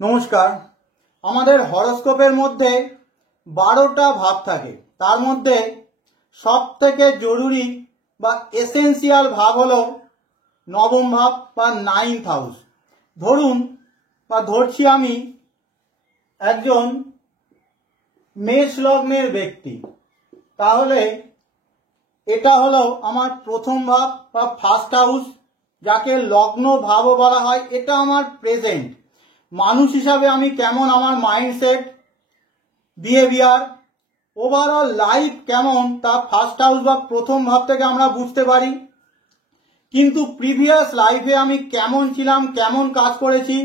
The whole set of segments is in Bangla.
নমস্কার। আমাদের হরোস্কোপের মধ্যে 12টা ভাব থাকে। তার মধ্যে সবথেকে জরুরি বা এসেনশিয়াল ভাব হলো নবম ভাব বা 9th হাউস। ধরছি আমি একজন মেষ লগ্নের ব্যক্তি, তাহলে এটা হলো আমার প্রথম ভাব বা ফার্স্ট হাউস, যাকে লগ্ন ভাবও বলা হয়। এটা আমার প্রেজেন্ট মানুষ হিসাবে আমি কেমন, আমার মাইন্ডসেট, বিহেভিয়ার, ওভারঅল লাইফ কেমন, তা ফার্স্ট হাউস বা প্রথম ভাব থেকে আমরা বুঝতে পারি। কিন্তু প্রিভিয়াস লাইফে আমি কেমন ছিলাম, কেমন কাজ করেছি,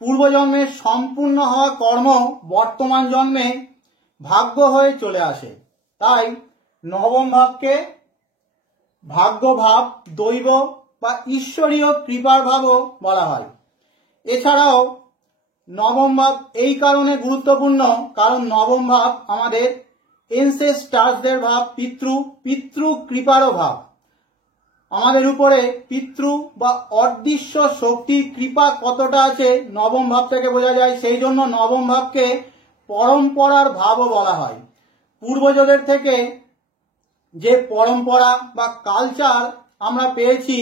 পূর্বজন্মের সম্পূর্ণ হওয়া কর্ম বর্তমান জন্মে ভাগ্য হয়ে চলে আসে। তাই নবম ভাবকে ভাগ্য ভাব, দৈব বা ঈশ্বরীয় কৃপার ভাবও বলা হয়। এছাড়াও নবম ভাব এই কারণে গুরুত্বপূর্ণ, কারণ নবম ভাব আমাদের এনসেস্টার্সদের ভাব, পিতৃ কৃপারও ভাব। আমাদের উপরে পিতৃ বা অদৃশ্য শক্তি কৃপা কতটা আছে নবম ভাব থেকে বোঝা যায়। সেই জন্য নবম ভাবকে পরম্পরার ভাবও বলা হয়। পূর্বজদের থেকে যে পরম্পরা বা কালচার আমরা পেয়েছি,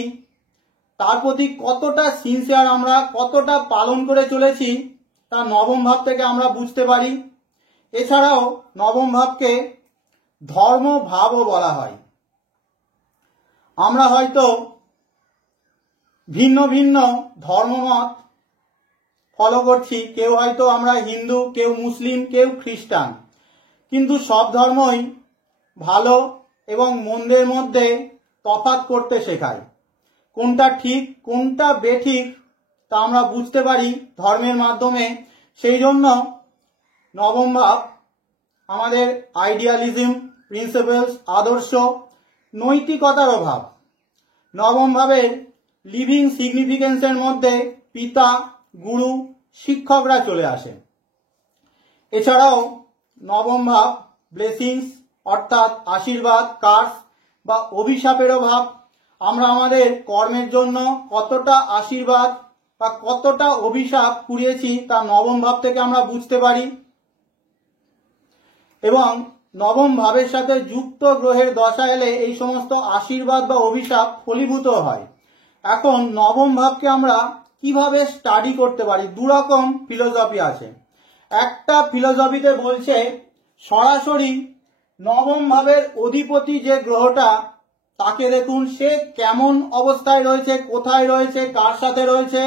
তার প্রতি কতটা সিনসিয়ার আমরা, কতটা পালন করে চলেছি, তা নবম ভাব থেকে আমরা বুঝতে পারি। এছাড়াও নবম ভাবকে ধর্ম ভাবও বলা হয়। আমরা হয়তো ভিন্ন ভিন্ন ধর্মমত ফলো করছি, কেউ হয়তো আমরা হিন্দু, কেউ মুসলিম, কেউ খ্রিস্টান, কিন্তু সব ধর্মই ভালো এবং মন্দের মধ্যে তফাৎ করতে শেখায়। কোনটা ঠিক কোনটা বেঠিক তা আমরা বুঝতে পারি ধর্মের মাধ্যমে। সেই জন্য নবম ভাব আমাদের আইডিয়ালিজম, প্রিন্সিপালস, আদর্শ, নৈতিকতার ভাব। নবম ভাবের লিভিং সিগনিফিকেন্সের মধ্যে পিতা, গুরু, শিক্ষকরা চলে আসে। এছাড়াও নবম ভাব ব্লেসিংস অর্থাৎ আশীর্বাদ, কার্স বা অভিশাপেরও ভাব। আমরা আমাদের কর্মের জন্য কতটা আশীর্বাদ বা কতটা অভিশাপ কুড়িয়েছি তা নবম ভাব থেকে আমরা বুঝতে পারি। এবং নবম ভাবের সাথে যুক্ত গ্রহের দশা এলে এই সমস্ত আশীর্বাদ বা অভিশাপ ফলীভূত হয়। এখন নবম ভাবকে আমরা কিভাবে স্টাডি করতে পারি? দুরকম ফিলোসফি আছে। একটা ফিলোসফিতে বলছে সরাসরি নবম ভাবের অধিপতি যে গ্রহটা, তাকে দেখুন সে কেমন অবস্থায় রয়েছে, কোথায় রয়েছে, কার সাথে রয়েছে,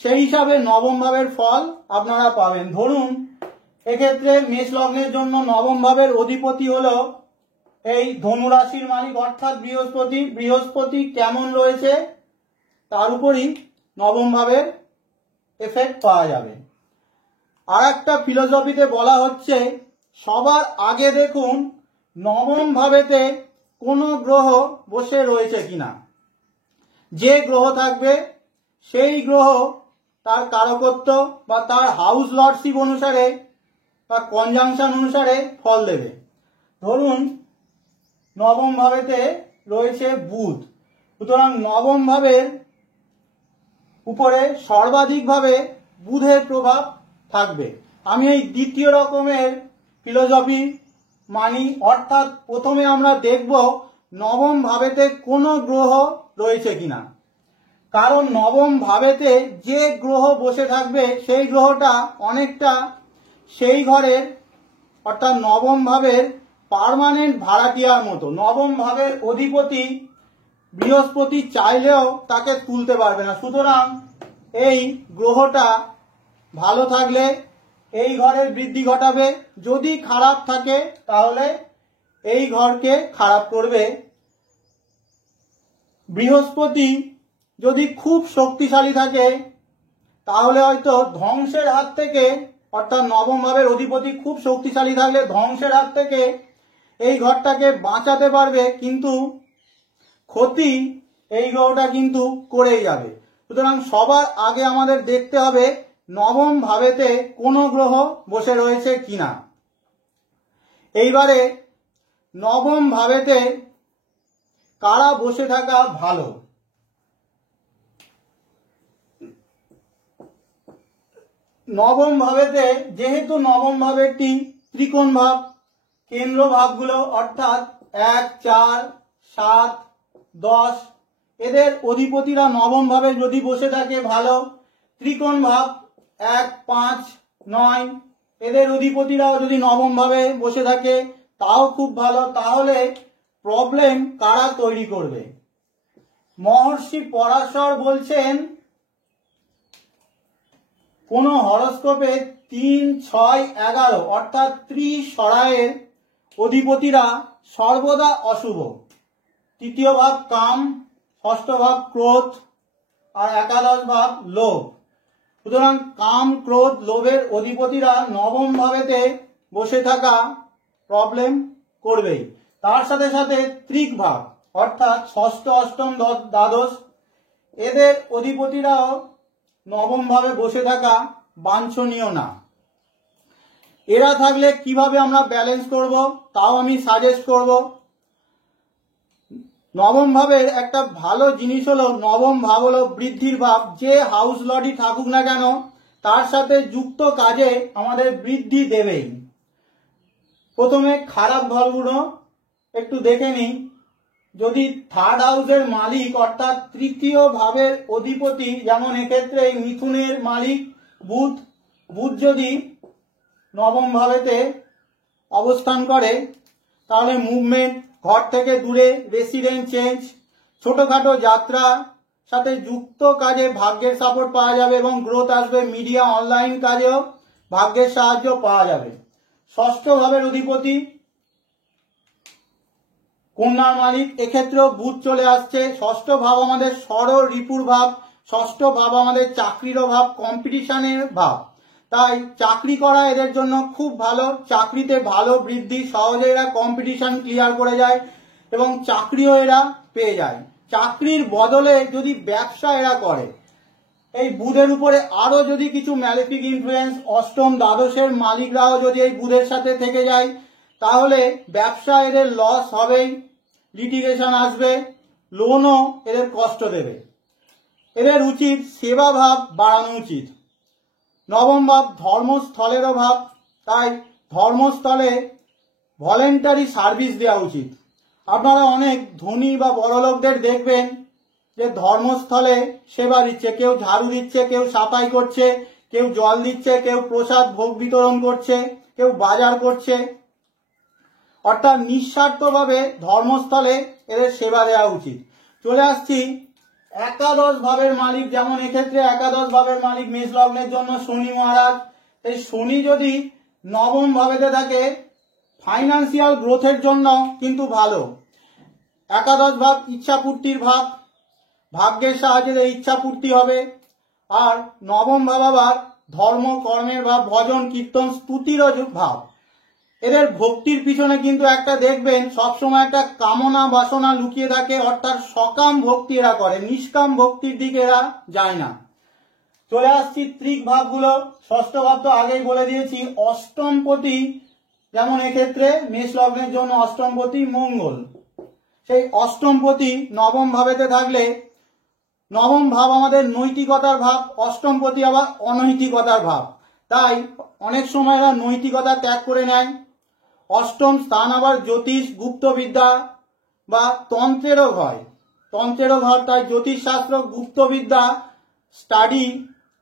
সেই হিসাবে নবম ভাবের ফল আপনারা পাবেন। ধরুন এক্ষেত্রে মেষ লগ্নের জন্য নবম ভাবের অধিপতি হলো এই ধনু রাশির মালিক অর্থাৎ বৃহস্পতি। বৃহস্পতি কেমন রয়েছে তার উপরই নবম ভাবের এফেক্ট পাওয়া যাবে। আর একটা ফিলোসফিতে বলা হচ্ছে সবার আগে দেখুন নবম ভাবেতে কোনো গ্রহ বসে রয়েছে কিনা। যে গ্রহ থাকবে সেই গ্রহ তার কারকত্ব বা তার হাউস লর্ডশিপ অনুসারে বা কনজাংশন অনুসারে ফল দেবে। ধরুন নবম ভাবেতে রয়েছে বুধ, সুতরাং নবম ভাবের উপরে সর্বাধিকভাবে বুধের প্রভাব থাকবে। আমি এই দ্বিতীয় রকমের ফিলোসফি মানি, অর্থাৎ প্রথমে আমরা দেখব নবম ভাবেতে কোনো গ্রহ রয়েছে কিনা। কারণ নবম ভাবেতে যে গ্রহ বসে থাকবে সেই গ্রহটা অনেকটা সেই ঘরের অর্থাৎ নবম ভাবের পার্মানেন্ট ভাড়াটিয়ার মতো। নবম ভাবের অধিপতি বৃহস্পতি চাইলেও তাকে তুলতে পারবে না। সুতরাং এই গ্রহটা ভালো থাকলে এই ঘরের বৃদ্ধি ঘটাবে, যদি খারাপ থাকে তাহলে এই ঘরকে খারাপ করবে। বৃহস্পতি যদি খুব শক্তিশালী থাকে তাহলে হয়তো ধ্বংসের হাত থেকে, অর্থাৎ নবম ভাবের অধিপতি খুব শক্তিশালী থাকলে ধ্বংসের হাত থেকে এই ঘরটাকে বাঁচাতে পারবে, কিন্তু ক্ষতি এই গ্রহটা কিন্তু করেই যাবে। সুতরাং সবার আগে আমাদের দেখতে হবে নবম ভাবেতে কোনো গ্রহ বসে রয়েছে কিনা। এইবারে নবম ভাবেতে কারা বসে থাকা ভালো? নবম ভাবেতে যেহেতু নবম ভাবে একটি ত্রিকোণ ভাব, কেন্দ্র ভাবগুলো অর্থাৎ 1, 4, 7, 10 এদের অধিপতিরা নবম ভাবে যদি বসে থাকে ভালো। ত্রিকোণ ভাব 1, 5, 9 এদের অধিপতিরাও যদি নবম ভাবে বসে থাকে তাও খুব ভালো। তাহলে প্রবলেম কারা তৈরি করবে? মহর্ষি পরাশর বলছেন কোন হরস্কোপে 3, 6, 11 অর্থাৎ ত্রিসরায়ের অধিপতিরা সর্বদা অশুভ। তৃতীয় ভাব কাম, ষষ্ঠ ভাব ক্রোধ আর একাদশ ভাব লোভ। সুতরাং কাম, ক্রোধ, লোভের অধিপতিরা নবম ভাবেতে বসে থাকা প্রবলেম করবেই। তার সাথে সাথে ত্রিক ভাব অর্থাৎ ষষ্ঠ, অষ্টম, দ্বাদশ এদের অধিপতিরাও নবম ভাবে বসে থাকা বাঞ্ছনীয় না। এরা থাকলে কিভাবে আমরা ব্যালেন্স করব তাও আমি সাজেস্ট করব। নবম ভাবের একটা ভালো জিনিস হলো, নবম ভাব হলো বৃদ্ধির ভাব। যে হাউস লর্ডই থাকুক না কেন তার সাথে যুক্ত কাজে আমাদের বৃদ্ধি দেবেই। প্রথমে খারাপ ঘরগুলো একটু দেখে নিই। যদি থার্ড হাউসের মালিক অর্থাৎ তৃতীয় ভাবের অধিপতি, যেমন এক্ষেত্রে মিথুনের মালিক বুধ, বুধ যদি নবম ভাবেতে অবস্থান করে তাহলে মুভমেন্ট, ঘর থেকে দূরে, রেসিডেন্ট চেঞ্জ, ছোটখাটো যাত্রা সাথে যুক্ত কাজে ভাগ্যের সাপোর্ট পাওয়া যাবে এবং গ্রোথ আসবে। মিডিয়া, অনলাইন কাজেও ভাগ্যের সাহায্য পাওয়া যাবে। ষষ্ঠ ভাবের অধিপতি কন্যার মালিক, এক্ষেত্রেও বুধ চলে আসছে। ষষ্ঠ ভাব আমাদের ষড় রিপুর ভাব, ষষ্ঠ ভাব আমাদের চাকরিরও ভাব, কম্পিটিশনের ভাব। তাই চাকরি করা এদের জন্য খুব ভালো। চাকরিতে ভালো বৃদ্ধি, সহজে এরা কম্পিটিশন ক্লিয়ার করে যায় এবং চাকরিও এরা পেয়ে যায়। চাকরির বদলে যদি ব্যবসা এরা করে, এই বুধের উপরে আরো যদি কিছু ম্যালেফিক ইনফ্লুয়েন্স, অষ্টম, দ্বাদশের মালিকরাও যদি এই বুধের সাথে থেকে যায় তাহলে ব্যবসা এদের লস হবেই, লিটিগেশন আসবে, লোনও এদের কষ্ট দেবে। এদের উচিত সেবা ভাব বাড়ানো উচিত। নবম ভাব ধর্মস্থলেরও ভাব, তাই ধর্মস্থলে ভলেন্টারি সার্ভিস দেওয়া উচিত। আপনারা অনেক ধনী বা বড়লোকদের দেখবেন যে ধর্মস্থলে সেবা দিচ্ছে, কেউ ঝাড়ু দিচ্ছে, কেউ সাফাই করছে, কেউ জল দিচ্ছে, কেউ প্রসাদ ভোগ বিতরণ করছে, কেউ বাজার করছে। অর্থাৎ নিঃস্বার্থভাবে ধর্মস্থলে এদের সেবা দেওয়া উচিত। চলে আসছি একাদশ ভাবের মালিক, যেমন এক্ষেত্রে একাদশ ভাবের মালিক মেষ লগ্নের জন্য শনি মহারাজ। এই শনি যদি নবম ভাবেতে থাকে ফাইন্যান্সিয়াল গ্রোথের জন্য কিন্তু ভালো। একাদশ ভাব ইচ্ছাপূর্তির ভাব, ভাগ্যের সাহায্যে ইচ্ছা পূর্তি হবে। আর নবম ভাব আবার ধর্ম কর্মের ভাব, ভজন কীর্তন স্তুতিরও ভাব। এদের ভক্তির পিছনে কিন্তু একটা দেখবেন সবসময় একটা কামনা বাসনা লুকিয়ে থাকে, অর্থাৎ সকাম ভক্তি এরা করে, নিষ্কাম ভক্তির দিকে এরা যায় না। চলে আসছি ত্রিক ভাবগুলো। ষষ্ঠ ভাব তো আগেই বলে দিয়েছি, অষ্টমপতি, যেমন এক্ষেত্রে মেষ লগ্নের জন্য অষ্টমপতি মঙ্গল। সেই অষ্টমপতি নবম ভাবেতে থাকলে, নবম ভাব আমাদের নৈতিকতার ভাব, অষ্টমপতি আবার অনৈতিকতার ভাব। তাই অনেক সময় এরা নৈতিকতা ত্যাগ করে নেয়। অষ্টম স্থান আবার জ্যোতিষ, গুপ্তবিদ্যা বা তন্ত্রেরও ঘর, তন্ত্রেরও ঘর। তাই জ্যোতিষশাস্ত্র, গুপ্তবিদ্যা স্টাডি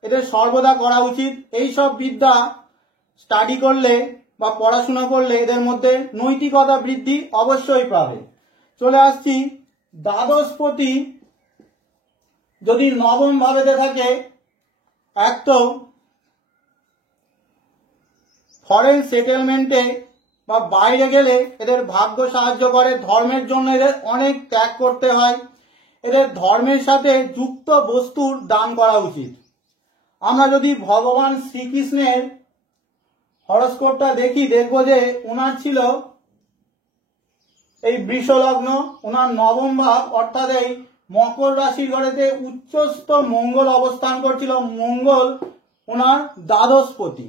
এদের সর্বদা করা উচিত। এই সব বিদ্যা স্টাডি করলে বা পড়াশোনা করলে এদের মধ্যে নৈতিকতা বৃদ্ধি অবশ্যই পাবে। চলে আসছি দ্বাদশপতি যদি নবম ভাবেতে থাকে, এক তো ফরেন সেটেলমেন্টে বা বাইরে গেলে এদের ভাগ্য সাহায্য করে। ধর্মের জন্য এদের অনেক ত্যাগ করতে হয়। এদের ধর্মের সাথে যুক্ত বস্তুর দান করা উচিত। আমরা যদি ভগবান শ্রীকৃষ্ণের হরস্কোপটা দেখি, দেখব যে ওনার ছিল এই বৃষ লগ্ন, ওনার নবম ভাব অর্থাৎ এই মকর রাশির ঘরেতে উচ্চস্থ মঙ্গল অবস্থান করছিল। মঙ্গল ওনার দ্বাদশপতি।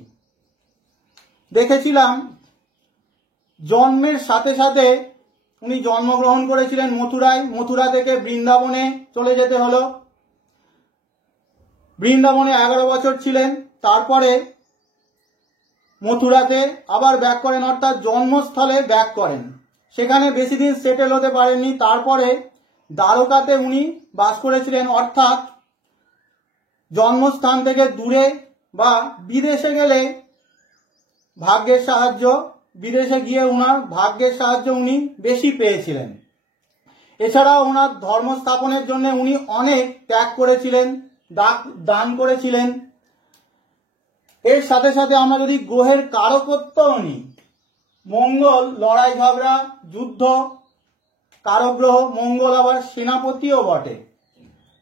দেখেছিলাম জন্মের সাথে সাথে উনি জন্মগ্রহণ করেছিলেন মথুরায়, মথুরা থেকে বৃন্দাবনে চলে যেতে হলো। বৃন্দাবনে 11 বছর ছিলেন, তারপরে মথুরাতে আবার ব্যাক করেন, অর্থাৎ জন্মস্থলে ব্যাক করেন। সেখানে বেশি দিন সেটেল হতে পারেননি। তারপরে দ্বারকাতে উনি বাস করেছিলেন, অর্থাৎ জন্মস্থান থেকে দূরে বা বিদেশে গেলে ভাগ্যের সাহায্য, বিদেশে গিয়ে ওনার ভাগ্যের সাহায্য উনি বেশি পেয়েছিলেন। এছাড়াও ওনার ধর্ম স্থাপনের জন্য উনি অনেক ত্যাগ করেছিলেন, দান করেছিলেন। এর সাথে সাথে আমরা যদি গ্রহের কারকত্ব নিই, মঙ্গল লড়াই ঝগড়া যুদ্ধ কারক গ্রহ, মঙ্গল আবার সেনাপতিও বটে।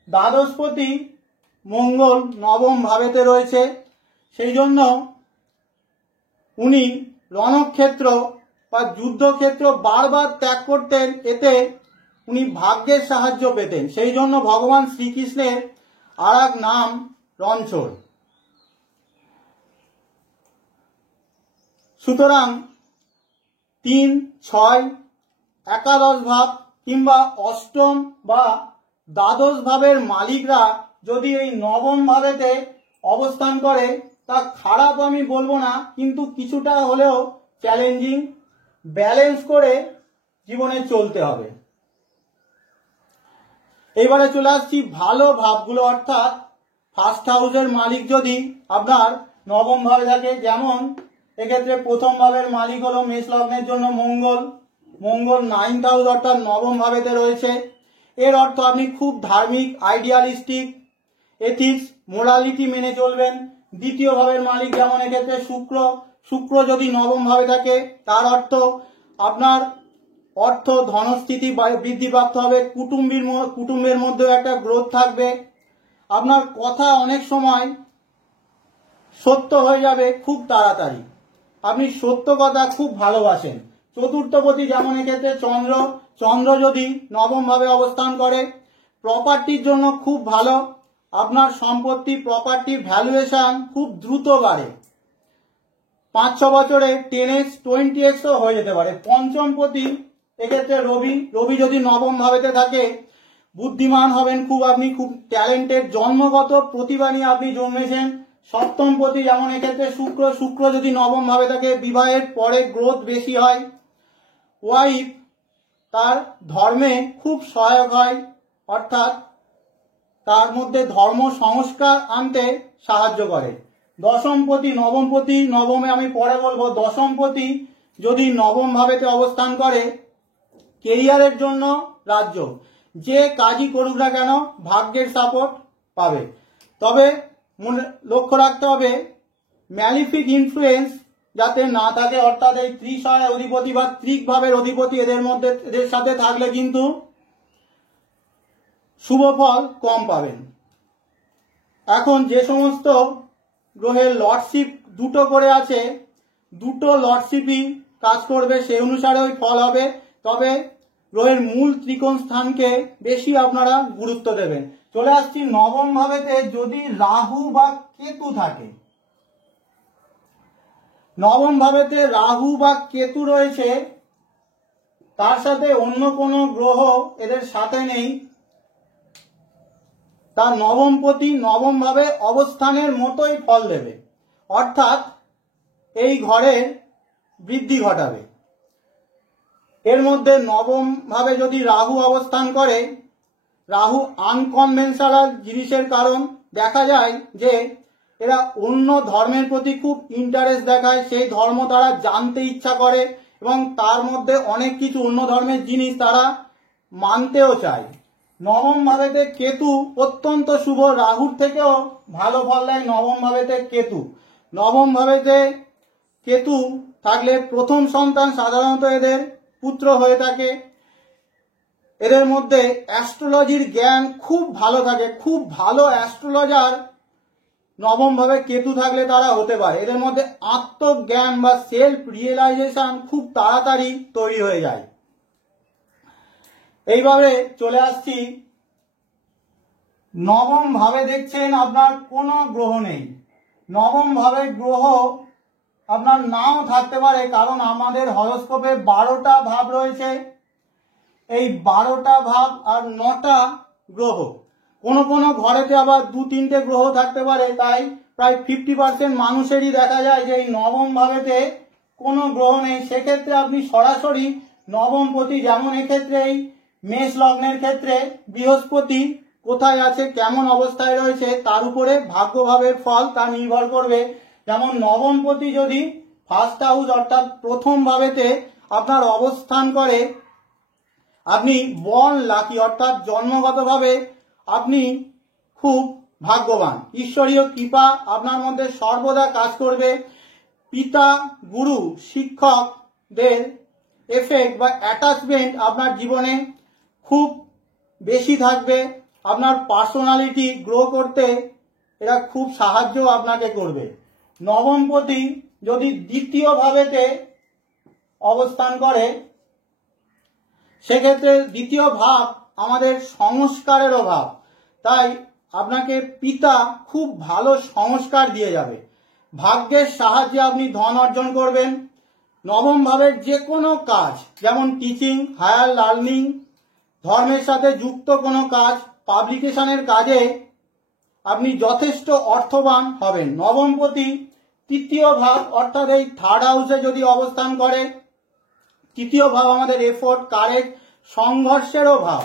দ্বাদশপতি মঙ্গল নবম ভাবেতে রয়েছে, সেই জন্য উনি রণক্ষেত্র বা যুদ্ধক্ষেত্র বারবার ত্যাগ করতেন, এতে উনি ভাগ্যের সাহায্য পেতেন। সেই জন্য ভগবান শ্রীকৃষ্ণের আর এক নাম রণছোড়। সুতরাং 3, 6, একাদশ ভাব কিংবা অষ্টম বা দ্বাদশ ভাবের মালিকরা যদি এই নবম ভাবেতে অবস্থান করে, তা খারাপ আমি বলবো না, কিন্তু কিছুটা হলেও চ্যালেঞ্জিং। ব্যালেন্স করে জীবনে চলতে হবে। এবারে চলে আসছি ভালো ভাবগুলো, অর্থাৎ ফার্স্ট হাউসের মালিক যদি আপনার নবম ভাবে থাকে, যেমন এক্ষেত্রে প্রথম ভাবের মালিক হলো মেষ লগ্নের জন্য মঙ্গল। মঙ্গল 9th হাউস অর্থাৎ নবম ভাবেতে রয়েছে। এর অর্থ আপনি খুব ধার্মিক, আইডিয়ালিস্টিক, এথিক্স, মোরালিটি মেনে চলবেন। দ্বিতীয় ভাবের মালিক যেমন এক্ষেত্রে শুক্র, শুক্র যদি নবম ভাবে থাকে, তার অর্থ আপনার অর্থ ধনস্থিতি বৃদ্ধিপ্রাপ্ত হবে, কুটুম্বের মধ্যে একটা গ্রোথ থাকবে, আপনার কথা অনেক সময় সত্য হয়ে যাবে খুব তাড়াতাড়ি, আপনি সত্য কথা খুব ভালোবাসেন। চতুর্থপতি যেমন এক্ষেত্রে চন্দ্র, চন্দ্র যদি নবম ভাবে অবস্থান করে, প্রপার্টির জন্য খুব ভালো, আপনার সম্পত্তি প্রপার্টির ভ্যালুয়েশন খুব দ্রুত বাড়ে, 5-6 বছরে 10x 20x হয়ে যেতে পারে। পঞ্চমপতি এক্ষেত্রে রবি, রবি যদি নবম ভাবেতে থাকে, বুদ্ধিমান হবেন খুব, আপনি খুব ট্যালেন্টেড, জন্মগত প্রতিভা নিয়ে আপনি জন্মেছেন। সপ্তমপতি যেমন এক্ষেত্রে শুক্র, শুক্র যদি নবম ভাবে থাকে, বিবাহের পরে গ্রোথ বেশি হয়। ওয়াইফ তার ধর্মে খুব সহায়ক হয়, অর্থাৎ তার মধ্যে ধর্ম সংস্কার আনতে সাহায্য করে। দশমপতি, নবমপতি, নবমে আমি পরে বলবো, দশমপতি যদি নবম ভাবেতে অবস্থান করে, কেরিয়ারের জন্য রাজ্য, যে কাজই করুক না কেন ভাগ্যের সাপোর্ট পাবে। তবে মনে লক্ষ্য রাখতে হবে ম্যালিফিক ইনফ্লুয়েন্স যাতে না থাকে, অর্থাৎ এই ত্রিশয় অধিপতি বা ত্রিক ভাবের অধিপতি এদের সাথে থাকলে কিন্তু শুভ ফল কম পাবেন। এখন যে সমস্ত গ্রহের লর্ডশিপ দুটো করে আছে, দুটো লর্ডশিপই কাজ করবে, সেই অনুসারে ওই ফল হবে। তবে গ্রহের মূল ত্রিকোণ স্থানকে বেশি আপনারা গুরুত্ব দেবেন। চলে আসছি নবম ভাবেতে যদি রাহু বা কেতু থাকে, নবম ভাবেতে রাহু বা কেতু রয়েছে, তার সাথে অন্য কোনো গ্রহ এদের সাথে নেই, তার নবমপতি নবম ভাবে অবস্থানের মতোই ফল দেবে, অর্থাৎ এই ঘরের বৃদ্ধি ঘটাবে। এর মধ্যে নবম ভাবে যদি রাহু অবস্থান করে, রাহু আনকনভেনশনাল জিনিসের কারণ দেখা যায় যে এরা অন্য ধর্মের প্রতি খুব ইন্টারেস্ট দেখায়, সেই ধর্ম তারা জানতে ইচ্ছা করে এবং তার মধ্যে অনেক কিছু অন্য ধর্মের জিনিস তারা মানতেও চায়। নবম ভাবেতে কেতু অত্যন্ত শুভ, রাহুর থেকেও ভালো ফল দেয় নবম ভাবেতে কেতু। নবম ভাবেতে কেতু থাকলে প্রথম সন্তান সাধারণত এদের পুত্র হয়ে থাকে। এদের মধ্যে অ্যাস্ট্রোলজির জ্ঞান খুব ভালো থাকে, খুব ভালো অ্যাস্ট্রোলজার নবম ভাবে কেতু থাকলে তারা হতে পারে। এদের মধ্যে আত্মজ্ঞান বা সেলফ রিয়েলাইজেশন খুব তাড়াতাড়ি তৈরি হয়ে যায়। এইভাবে চলে আসছি নবম ভাবে, দেখছেন আপনার কোনো গ্রহ নেই, নবম ভাবে গ্রহ আপনার নাও থাকতে পারে, কারণ আমাদের হরোস্কোপে 12টা ভাব রয়েছে, এই 12টা ভাব আর 9টা গ্রহ, কোনো কোনো ঘরেতে আবার 2-3টে গ্রহ থাকতে পারে, তাই প্রায় 50% মানুষেরই দেখা যায় যে এই নবম ভাবেতে কোনো গ্রহ নেই। সেক্ষেত্রে আপনি সরাসরি নবমপতি, যেমন এক্ষেত্রে এই মেষ লগ্নের ক্ষেত্রে বৃহস্পতি কোথায় আছে, কেমন অবস্থায় রয়েছে, তার উপরে ভাগ্যভাবের ফল তা নির্ভর করবে। যেমন নবমপতি যদি ফার্স্ট হাউস অর্থাৎ প্রথম ভাবেতে আপনার অবস্থান করে, আপনি বর্ন লাকি অর্থাৎ জন্মগতভাবে আপনি খুব ভাগ্যবান। ঈশ্বরীয় কৃপা আপনার মধ্যে সর্বদা কাজ করবে। পিতা, গুরু, শিক্ষকদের এফেক্ট বা অ্যাটাচমেন্ট আপনার জীবনে খুব বেশি থাকবে। আপনার পার্সোনালিটি গ্রো করতে এরা খুব সাহায্য আপনাকে করবে। নবমপতি যদি দ্বিতীয় ভাবেতে অবস্থান করে, সেক্ষেত্রে দ্বিতীয় ভাব আমাদের সংস্কারেরও ভাব। তাই আপনাকে পিতা খুব ভালো সংস্কার দিয়ে যাবে। ভাগ্যের সাহায্যে আপনি ধন অর্জন করবেন। নবম ভাবের যে কোনো কাজ, যেমন টিচিং, হায়ার লার্নিং, ধর্মের সাথে যুক্ত কোনো কাজ, পাবলিকেশনের কাজে আপনি যথেষ্ট অর্থবান হবেন। নবমপতি তৃতীয় ভাব অর্থাৎ এই থার্ড হাউসে যদি অবস্থান করে, তৃতীয় ভাব আমাদের এফোর্ট, কারেজ, সংঘর্ষেরও ভাব।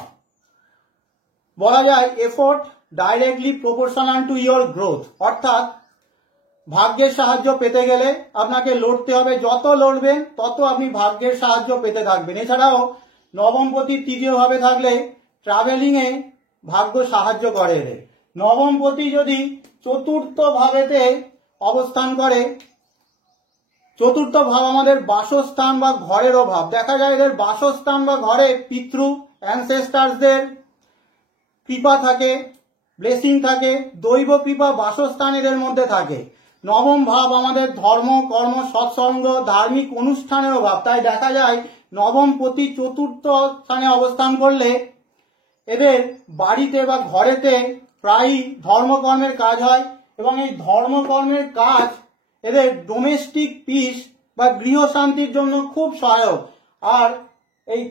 বলা যায় effort directly proportional to your growth, অর্থাৎ ভাগ্যের সাহায্য পেতে গেলে আপনাকে লড়তে হবে। যত লড়বেন তত আপনি ভাগ্যের সাহায্য পেতে থাকবেন। এছাড়াও নবমপতি তৃতীয় ভাবে থাকলে ট্রাভেলিংয়ে ভাগ্য সাহায্য করে। নবমপতি যদি চতুর্থ ভাবেতে অবস্থান করে, চতুর্থ ভাব আমাদের বাসস্থান বা ঘরের অভাব। দেখা যায় এদের বাসস্থান বা ঘরে পিতৃ অ্যানসেস্টার্সদের কৃপা থাকে, ব্লেসিং থাকে, দৈব কৃপা বাসস্থান এদের মধ্যে থাকে। নবম ভাব আমাদের ধর্ম, কর্ম, সৎসঙ্গ, ধার্মিক অনুষ্ঠানের অভাব। তাই দেখা যায় নবমপতি চতুর্থ স্থানে অবস্থান করলে এদের বাড়িতে বা ঘরেতে প্রায়ই ধর্মকর্মের কাজ হয়, এবং এই ধর্মকর্মের কাজ এদের ডোমেস্টিক পিস বা গৃহশান্তির জন্য খুব সহায়ক। আর এই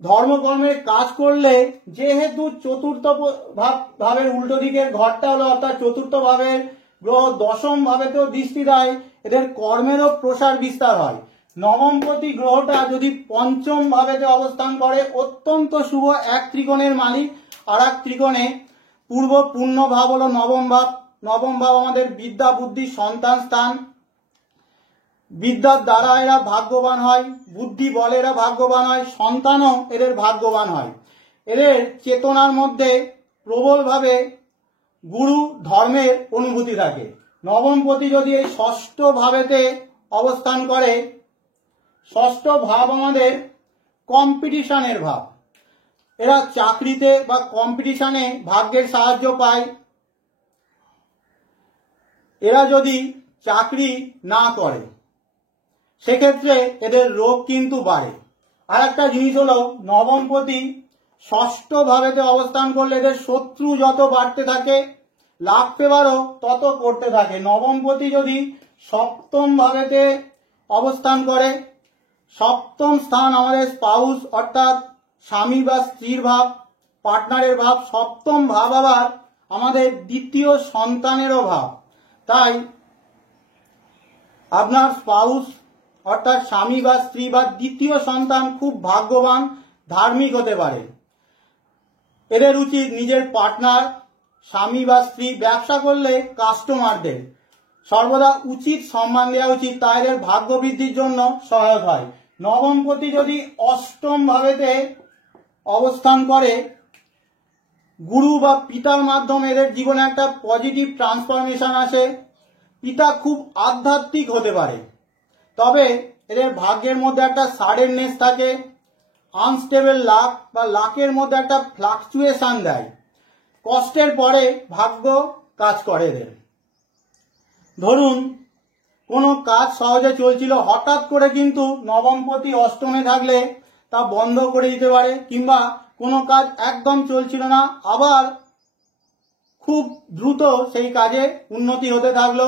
ধর্মকর্মের কাজ করলে, যেহেতু চতুর্থ ভাবের উল্টো দিকের ঘরটা হলো অর্থাৎ চতুর্থ ভাবের গ্রহ দশম ভাবেতেও দৃষ্টি দেয়, এদের কর্মেরও প্রসার বিস্তার হয়। নবমপতি গ্রহটা যদি পঞ্চম ভাবেতে অবস্থান করে, অত্যন্ত শুভ। এক ত্রিকোণের মালিক, আর এক ত্রিকোণে পূর্ব পূর্ণ ভাব হলো নবম ভাব। নবম ভাব আমাদের বিদ্যা, বুদ্ধি, সন্তান স্থান। বিদ্যার দ্বারা এরা ভাগ্যবান হয়, বুদ্ধি বলে এরা ভাগ্যবান হয়, সন্তানও এদের ভাগ্যবান হয়। এদের চেতনার মধ্যে প্রবলভাবে গুরু ধর্মের অনুভূতি থাকে। নবমপতি যদি এই ষষ্ঠ ভাবেতে অবস্থান করে, ষষ্ঠ ভাব আমাদের কম্পিটিশনের ভাব। এরা চাকরিতে বা কম্পিটিশনে ভাগ্যের সাহায্য পায়। এরা যদি চাকরি না করে, সেক্ষেত্রে এদের রোগ কিন্তু বাড়ে। আর একটা জিনিস হলো, নবমপতি ষষ্ঠ ভাবেতে অবস্থান করলে এদের শত্রু যত বাড়তে থাকে, লাভ পেবারও তত করতে থাকে। নবমপতি যদি সপ্তম ভাবেতে অবস্থান করে, সপ্তম স্থান আমাদের স্পাউস অর্থাৎ স্বামী বা স্ত্রীর ভাব, পার্টনারের ভাব। সপ্তম ভাব আবার আমাদের দ্বিতীয় সন্তানেরও ভাব। তাই আপনার স্পাউস অর্থাৎ স্বামী বা স্ত্রী বা দ্বিতীয় সন্তান খুব ভাগ্যবান, ধার্মিক হতে পারে। এদের উচিত নিজের পার্টনার, স্বামী বা স্ত্রী, ব্যবসা করলে কাস্টমারদের সর্বদা উচিত সম্মান দেওয়া উচিত, তা এদের ভাগ্য বৃদ্ধির জন্য সহায়ক হয়। নবমপতি যদি অষ্টম ভাবেতে অবস্থান করে, গুরু বা পিতার মাধ্যমে এদের জীবনে একটা পজিটিভ ট্রান্সফরমেশন আসে। পিতা খুব আধ্যাত্মিক হতে পারে, তবে এদের ভাগ্যের মধ্যে একটা সাডেননেস থাকে, আনস্টেবল লাক বা লাকের মধ্যে একটা ফ্লাকচুয়েশন দেয়। কষ্টের পরে ভাগ্য কাজ করে এদের। ধরুন কোনো কাজ সহজে চলছিল, হঠাৎ করে কিন্তু নবমপতি অষ্টমে থাকলে তা বন্ধ করে দিতে পারে, কিংবা কোনো কাজ একদম চলছিল না, আবার খুব দ্রুত সেই কাজে উন্নতি হতে থাকলো।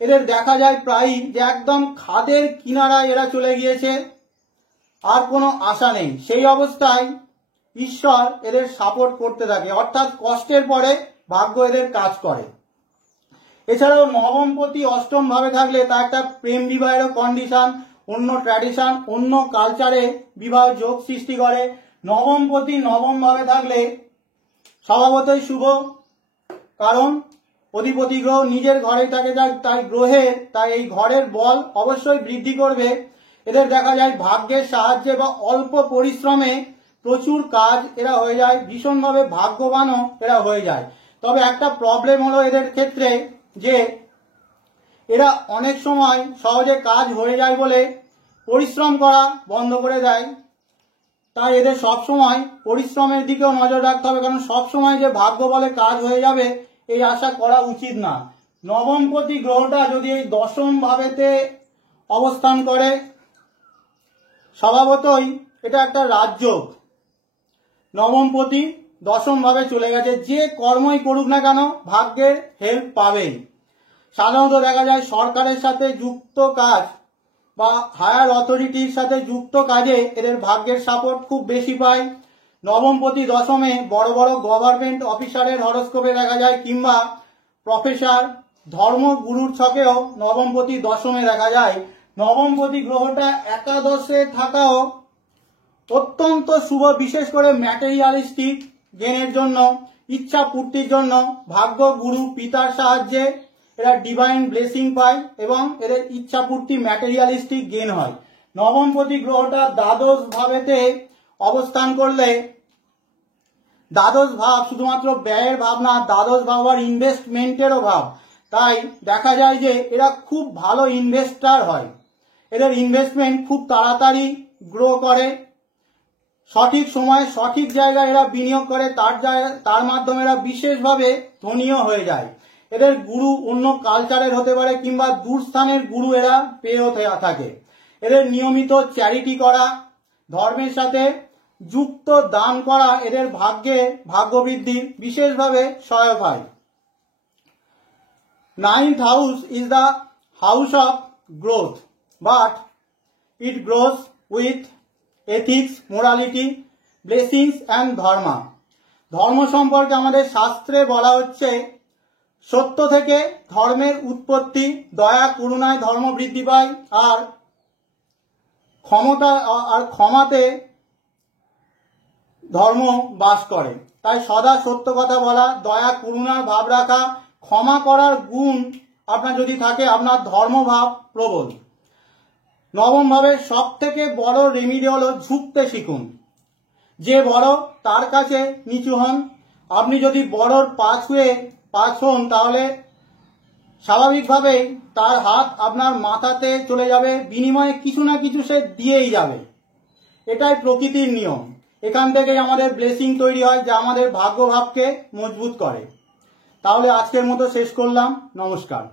এদের দেখা যায় প্রায়ই যে একদম খাদের কিনারায় এরা চলে গিয়েছে, আর কোনো আশা নেই। সেই অবস্থায় ঈশ্বর এদের সাপোর্ট করতে থাকে, অর্থাৎ কষ্টের পরে ভাগ্য এদের কাজ করে। এছাড়াও নবমপতি অষ্টম ভাবে থাকলে তা একটা প্রেম বিবাহেরও কন্ডিশন, অন্য ট্র্যাডিশন, অন্য কালচারে বিবাহ যোগ সৃষ্টি করে। নবমপতি নবম ভাবে থাকলে স্বভাবতই শুভ, কারণ অধিপতি গ্রহ নিজের ঘরে থাকে, তাই এই ঘরের বল অবশ্যই বৃদ্ধি করবে। এদের দেখা যায় ভাগ্যের সাহায্যে বা অল্প পরিশ্রমে প্রচুর কাজ এরা হয়ে যায়, ভীষণভাবে ভাগ্যবানও এরা হয়ে যায়। তবে একটা প্রবলেম হলো এদের ক্ষেত্রে যে এরা অনেক সময় সহজে কাজ হয়ে যায় বলে পরিশ্রম করা বন্ধ করে দেয়। তাই এদের সবসময় পরিশ্রমের দিকেও নজর রাখতে হবে, কারণ সবসময় যে ভাগ্য বলে কাজ হয়ে যাবে এই আশা করা উচিত না। নবমপতি গ্রহটা যদি এই দশম ভাবেতে অবস্থান করে, স্বভাবতই এটা একটা রাজযোগ। নবমপতি দশম ভাবে চলে গেছে, যে কর্মই করুক না কেন ভাগ্যের হেল্প পাবেই। সাধারণত দেখা যায় সরকারের সাথে যুক্ত কাজ বা হায়ার অথরিটির সাথে যুক্ত কাজে এদের ভাগ্যের সাপোর্ট খুব বেশি পায়। নবমপতি দশমে বড় বড় গভর্নমেন্ট অফিসারের হরস্কোপে দেখা যায়, কিংবা প্রফেসর, ধর্মগুরুর ছকেও নবমপতি দশমে দেখা যায়। নবমপতি গ্রহটা একাদশে থাকাও অত্যন্ত শুভ, বিশেষ করে ম্যাটেরিয়ালিস্টিক গেনের জন্য, ইচ্ছা পূর্তির জন্য। ভাগ্য গুরু পিতার সাহায্যে এরা ডিভাইন ব্লেসিং পায় এবং এদের ইচ্ছা পূর্তি ম্যাটেরিয়ালিস্টিক গেন হয়। নবমপতি গ্রহটা দ্বাদশ ভাবেতে অবস্থান করলে, দ্বাদশ ভাব শুধুমাত্র ব্যয়ের ভাব না, দ্বাদশ ভাব আর ইনভেস্টমেন্টেরও ভাব। তাই দেখা যায় যে এরা খুব ভালো ইনভেস্টার হয়। এদের ইনভেস্টমেন্ট খুব তাড়াতাড়ি গ্রো করে, সঠিক সময়ে সঠিক জায়গায় এরা বিনিয়োগ করে, তার মাধ্যমে এরা বিশেষভাবে ধনীয় হয়ে যায়। এদের গুরু অন্য কালচারের হতে পারে, কিংবা দূরস্থানের গুরু এরা পেয়ে থাকে। এদের নিয়মিত চ্যারিটি করা, ধর্মের সাথে যুক্ত দান করা এদের ভাগ্য বৃদ্ধির বিশেষভাবে সহায়ক হয়। 9th house is the house of growth, but it grows with ethics, morality, blessings and dharma. ধর্ম সম্পর্কে আমাদের শাস্ত্রে বলা হচ্ছে, সত্য থেকে ধর্মের উৎপত্তি, দয়া করুণায় ধর্ম বৃদ্ধি পায়, আর ক্ষমাতে ধর্ম বাস করে। তাই সদা সত্য কথা বলা, দয়া করুণার ভাব রাখা, ক্ষমা করার গুণ আপনার যদি থাকে, আপনার ধর্মভাব প্রবল। নবম ভাবে সব থেকে বড় রেমিডি হলো ঝুঁকতে শিখুন। যে বড় তার কাছে নিচু হন। আপনি যদি বড়র পাশ হন, তাহলে স্বাভাবিকভাবেই তার হাত আপনার মাথাতে চলে যাবে, বিনিময়ে কিছু না কিছু সে দিয়েই যাবে। এটাই প্রকৃতির নিয়ম। এখান থেকেই আমাদের ব্লেসিং তৈরি হয়, যা আমাদের ভাগ্যভাবকে মজবুত করে। তাহলে আজকের মতো শেষ করলাম। নমস্কার।